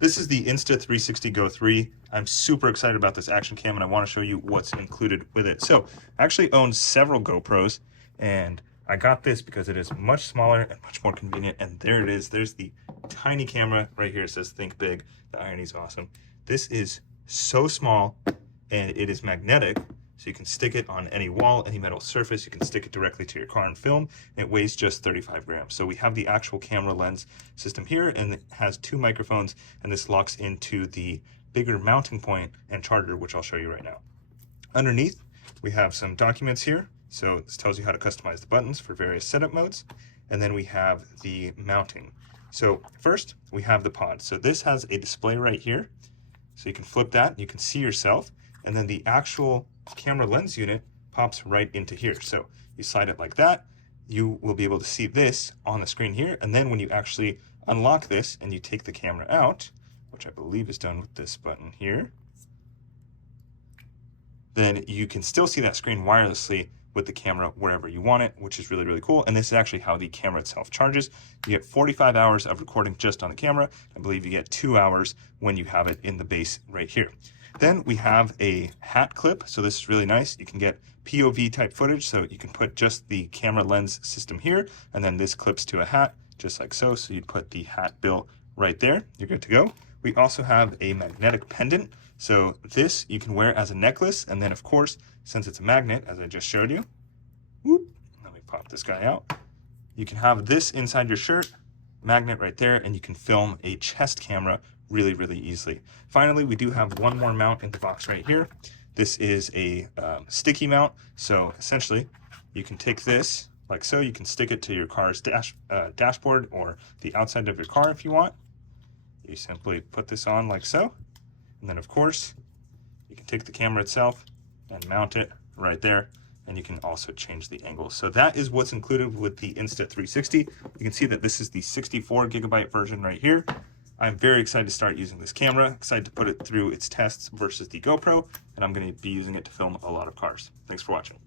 This is the Insta360 Go 3. I'm super excited about this action cam and I want to show you what's included with it. So I actually own several GoPros and I got this because it is much smaller and much more convenient. And there it is. There's the tiny camera right here. It says think big. The irony is awesome. This is so small and it is magnetic. So you can stick it on any wall, any metal surface. You can stick it directly to your car and film. And it weighs just 35 grams. So we have the actual camera lens system here, and it has 2 microphones, and this locks into the bigger mounting point and charger, which I'll show you right now. Underneath, we have some documents here. So this tells you how to customize the buttons for various setup modes. And then we have the mounting. So first, we have the pod. So this has a display right here. So you can flip that, you can see yourself, and then the actual camera lens unit pops right into here. So you slide it like that, you will be able to see this on the screen here. And then when you actually unlock this and you take the camera out, which I believe is done with this button here, then you can still see that screen wirelessly with the camera wherever you want it, which is really, really cool. And this is actually how the camera itself charges. You get 45 hours of recording just on the camera. I believe you get 2 hours when you have it in the base right here. Then we have a hat clip. So this is really nice. You can get POV type footage. So you can put just the camera lens system here, and then this clips to a hat just like so. So you'd put the hat bill right there. You're good to go. We also have a magnetic pendant. So this you can wear as a necklace. And then of course, since it's a magnet, as I just showed you, whoop, let me pop this guy out. You can have this inside your shirt, magnet right there, and you can film a chest camera really, really easily. Finally, we do have one more mount in the box right here. This is a sticky mount. So essentially, you can take this like so. You can stick it to your car's dashboard or the outside of your car if you want. You simply put this on like so. And then of course, you can take the camera itself and mount it right there. And you can also change the angle. So that is what's included with the Insta360. You can see that this is the 64 gigabyte version right here. I'm very excited to start using this camera, excited to put it through its tests versus the GoPro, and I'm going to be using it to film a lot of cars. Thanks for watching.